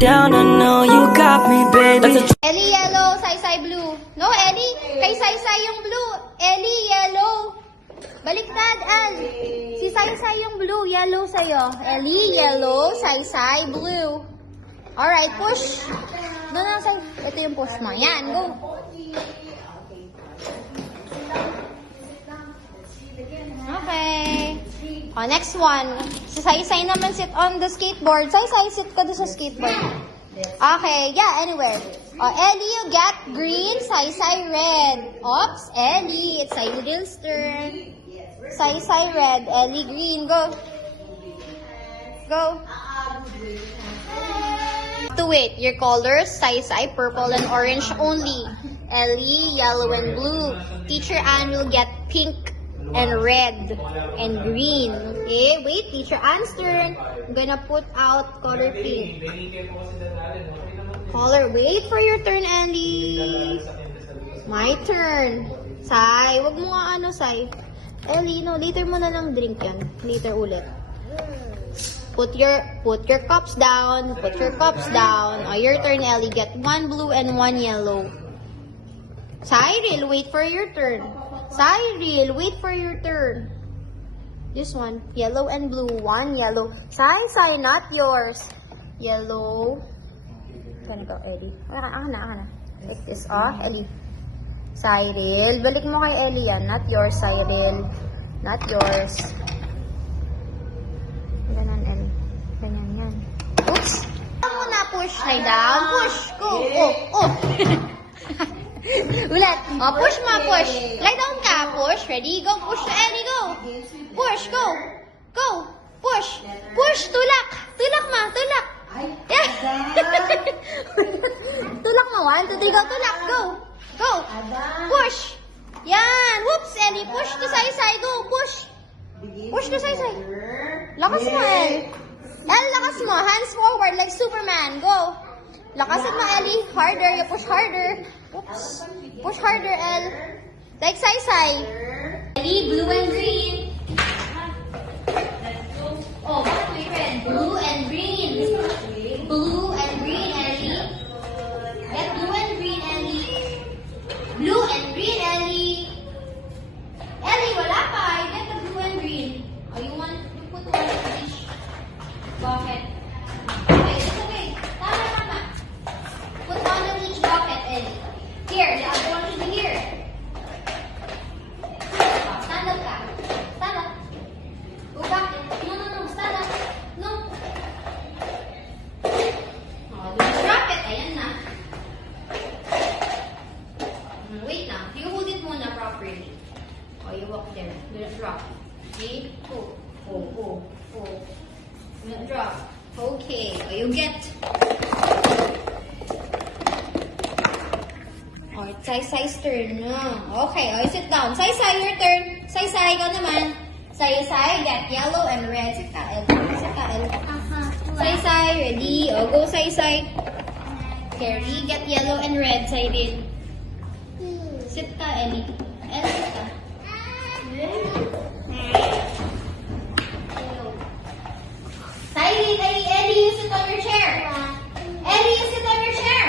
down, I know you got me, baby. Ellie, yellow. Sai blue. No, Ellie. Kay Sai yung blue. Ellie, yellow. Baliktad, Al. Si Sai yung blue. Yellow sa'yo. Ellie, yellow. Sai blue. Alright, push. Doon na sa... Ito yung push mo. Yan, go. Okay. Oh, next one. Si Sai naman sit on the skateboard. Sai, sit ka doon sa skateboard. Okay, yeah, anywhere. Oh, Ellie, you get green. Sai, red. Oops, Ellie. It's Cyrill's turn. Sai, red. Ellie, green. Go. Go. To wait, your colors, Sai, purple and orange only. Ellie, yellow and blue. Teacher Ann will get pink and red and green. Okay, wait, Teacher Ann's turn. I'm gonna put out color pink. Color, wait for your turn, Ellie. My turn. Sai, wag mo nga ano, Sai. Ellie, no, later mo na lang drink yan. Later ulit. Put your cups down. Put your cups down. Oh, your turn, Ellie. Get one blue and one yellow. Cyril, wait for your turn. Cyril, wait for your turn. This one, yellow and blue. One yellow. Sai, not yours. Yellow. Saan ka, Ellie? Ana. It is off, Ellie. Cyril, balik mo kay Ellie yan. Not yours, Cyril. Not yours. Ganon, Ellie. Ganyan, yan. Oops! Muna push. Lie down. Push. Go. Oh. Ulit. Oh, push mo, push. Lie down ka. Push. Ready? Go. Push to Ellie. Go. Push. Go. Go. Push. Push. Tulak. Tulak ma. Tulak. Yeah. Tulak mo. 1, 2, 3. Go. Tulak. Go. Go. Push. Yan. Whoops, Ellie. Push to Sai. Go. Push. Push to Sai. Lakas mo, El. El, lakas mo. Hands forward like Superman. Go. Lakasin mo, Ellie. Harder. You push harder. Oops. Push harder, El. Like Sai. Ellie, blue and green. Oh, wait, red. Blue and green. Blue and green, Ellie. Get blue and green, Ellie. Blue and green, Ellie. Ellie, wala pa. You get the blue and green. Oh, you put one in each bucket. Okay, it's okay. Tama. Put one in each bucket, Ellie. Here, the other one should be here. Oh, stand up ka. Stand up. Go back. No. Stand up. No. Oh, drop it. Ayan na. Wait na. You hold it muna properly. Oh, you walk there. Do not drop. Okay? Oh. Do not drop. Okay. Oh, you get. Oh, it's Sai's turn. Okay. Oh, you sit down. Sai, your turn. Sai, ikaw naman. Sai, get yellow and red. Sit ka, El. Sai, ready? Oh, go, Sai. Carry, get yellow and red. Sai din. Sit ka, Ellie. Sit ka. Ellie, you sit on your chair. Ellie, you sit on your chair.